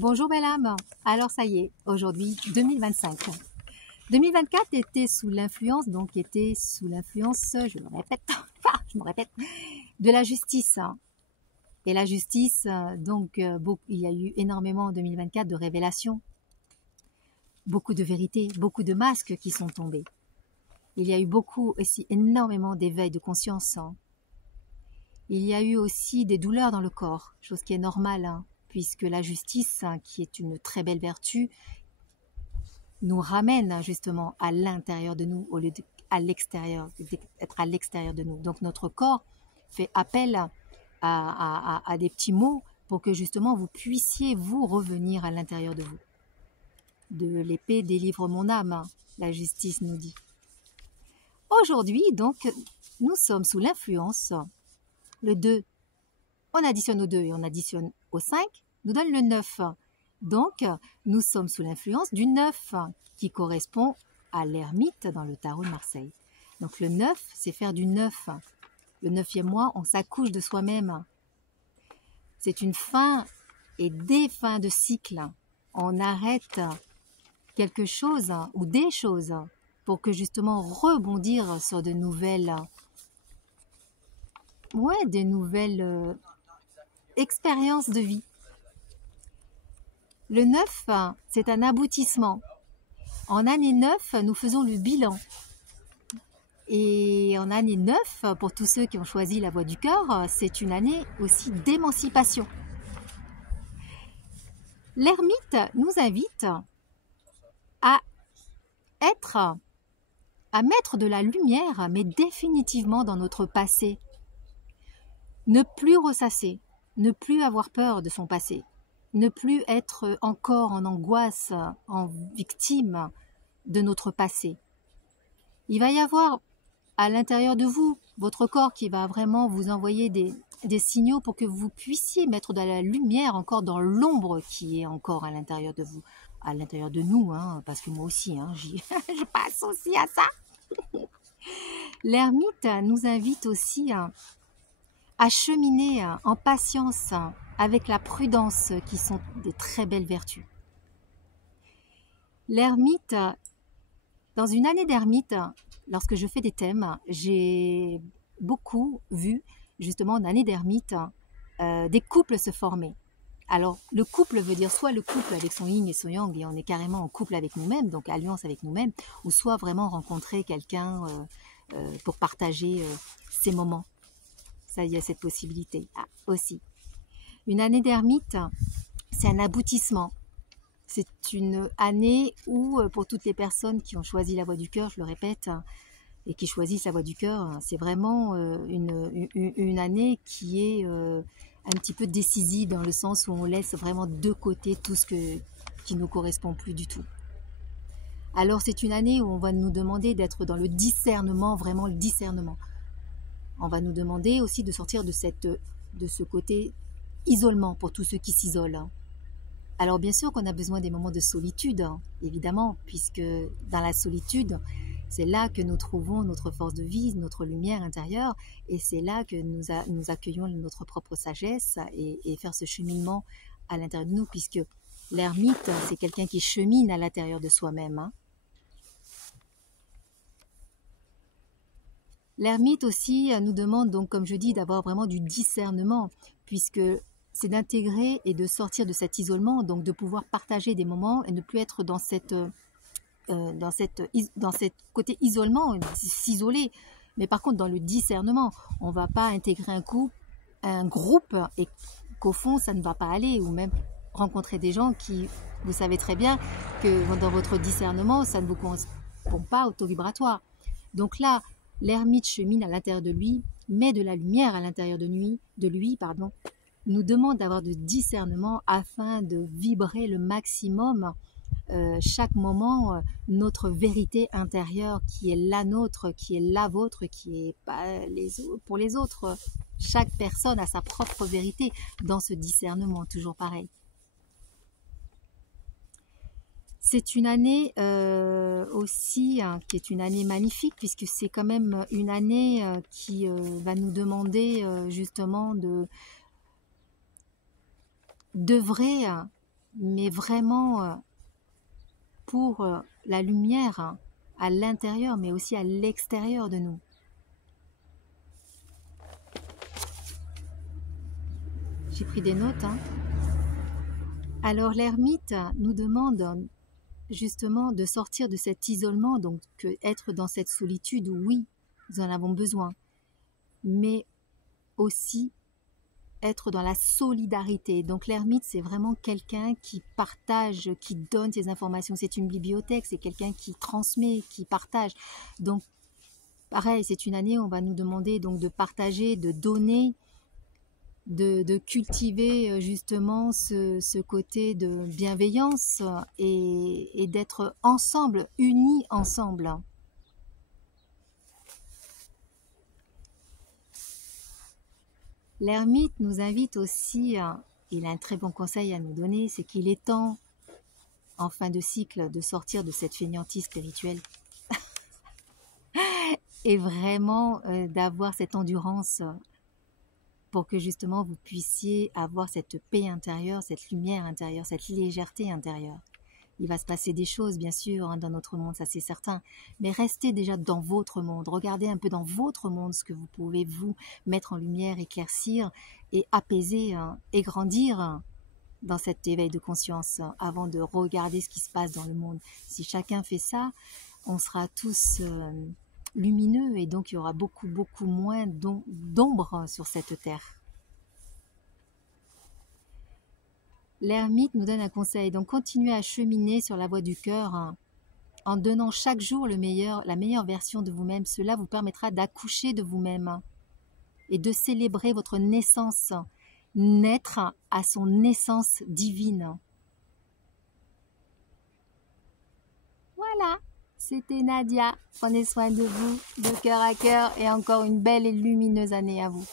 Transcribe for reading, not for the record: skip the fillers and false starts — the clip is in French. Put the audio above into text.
Bonjour belle âme, alors ça y est, aujourd'hui 2025. 2024 était sous l'influence, je me répète, de la justice. Et la justice, il y a eu énormément en 2024 de révélations, beaucoup de vérités, beaucoup de masques qui sont tombés. Il y a eu énormément d'éveil de conscience. Il y a eu aussi des douleurs dans le corps, chose qui est normale, puisque la justice, qui est une très belle vertu, nous ramène justement à l'intérieur de nous au lieu d'être à l'extérieur de nous. Donc notre corps fait appel à des petits mots pour que justement vous puissiez vous revenir à l'intérieur de vous. De l'épée délivre mon âme, la justice nous dit. Aujourd'hui, donc, nous sommes sous l'influence. Le 2, on additionne au 2 et on additionne au 5, nous donne le 9. Donc, nous sommes sous l'influence du 9 qui correspond à l'ermite dans le tarot de Marseille. Donc, le 9, c'est faire du 9. Le 9e mois, on s'accouche de soi-même. C'est une fin et des fins de cycle. On arrête quelque chose ou des choses pour que justement rebondir sur de nouvelles expériences de vie. Le 9, c'est un aboutissement. En année 9, nous faisons le bilan. Et en année 9, pour tous ceux qui ont choisi la voie du cœur, c'est une année aussi d'émancipation. L'ermite nous invite à mettre de la lumière, mais définitivement dans notre passé. Ne plus ressasser, ne plus avoir peur de son passé, ne plus être encore en angoisse, en victime de notre passé. Il va y avoir à l'intérieur de vous, votre corps qui va vraiment vous envoyer des signaux pour que vous puissiez mettre de la lumière encore dans l'ombre qui est encore à l'intérieur de vous, à l'intérieur de nous, parce que moi aussi, je passe aussi à ça. L'ermite nous invite aussi à cheminer en patience avec la prudence qui sont des très belles vertus. L'ermite, dans une année d'ermite, lorsque je fais des thèmes, j'ai beaucoup vu justement en année d'ermite des couples se former. Alors le couple veut dire soit le couple avec son yin et son yang et on est carrément en couple avec nous-mêmes, donc alliance avec nous-mêmes, ou soit vraiment rencontrer quelqu'un pour partager ces moments. Ça, il y a cette possibilité aussi. Une année d'ermite, c'est un aboutissement. C'est une année où, pour toutes les personnes qui ont choisi la voie du cœur, je le répète, et qui choisissent la voie du cœur, c'est vraiment une année qui est un petit peu décisive dans le sens où on laisse vraiment de côté tout ce qui ne nous correspond plus du tout. Alors c'est une année où on va nous demander d'être dans le discernement, vraiment le discernement. On va nous demander aussi de sortir de ce côté isolement pour tous ceux qui s'isolent. Alors bien sûr qu'on a besoin des moments de solitude, évidemment, puisque dans la solitude, c'est là que nous trouvons notre force de vie, notre lumière intérieure, et c'est là que nous accueillons notre propre sagesse et faire ce cheminement à l'intérieur de nous, puisque l'ermite, c'est quelqu'un qui chemine à l'intérieur de soi-même. L'ermite aussi nous demande, donc, comme je dis, d'avoir vraiment du discernement, puisque c'est d'intégrer et de sortir de cet isolement, donc de pouvoir partager des moments et ne plus être dans cette côté isolement, s'isoler. Mais par contre, dans le discernement, on ne va pas intégrer un groupe et qu'au fond, ça ne va pas aller, ou même rencontrer des gens qui, vous savez très bien que dans votre discernement, ça ne vous correspond pas au taux vibratoire. Donc là, l'ermite chemine à l'intérieur de lui, met de la lumière à l'intérieur de lui, nous demande d'avoir du discernement afin de vibrer le maximum chaque moment notre vérité intérieure qui est la nôtre, qui est la vôtre, qui est pas pour les autres. Chaque personne a sa propre vérité dans ce discernement, toujours pareil. C'est une année aussi qui est une année magnifique puisque c'est quand même une année qui va nous demander justement d'œuvrer mais vraiment pour la lumière à l'intérieur, mais aussi à l'extérieur de nous. J'ai pris des notes. Alors l'ermite nous demande justement de sortir de cet isolement, donc être dans cette solitude, oui, nous en avons besoin, mais aussi être dans la solidarité. Donc l'ermite, c'est vraiment quelqu'un qui partage, qui donne ses informations. C'est une bibliothèque, c'est quelqu'un qui transmet, qui partage. Donc pareil, c'est une année où on va nous demander donc de partager, de donner, de cultiver justement ce côté de bienveillance et d'être ensemble, unis ensemble. L'ermite nous invite aussi, il a un très bon conseil à nous donner, c'est qu'il est temps, en fin de cycle, de sortir de cette fainéantise spirituelle et vraiment d'avoir cette endurance pour que justement vous puissiez avoir cette paix intérieure, cette lumière intérieure, cette légèreté intérieure. Il va se passer des choses, bien sûr, dans notre monde, ça c'est certain, mais restez déjà dans votre monde, regardez un peu dans votre monde ce que vous pouvez vous mettre en lumière, éclaircir et apaiser et grandir dans cet éveil de conscience avant de regarder ce qui se passe dans le monde. Si chacun fait ça, on sera tous lumineux et donc il y aura beaucoup moins d'ombre sur cette terre. L'ermite nous donne un conseil, donc continuez à cheminer sur la voie du cœur en donnant chaque jour la meilleure version de vous-même. Cela vous permettra d'accoucher de vous-même et de célébrer votre naissance, naître à son naissance divine. Voilà, c'était Nadia. Prenez soin de vous, de cœur à cœur et encore une belle et lumineuse année à vous.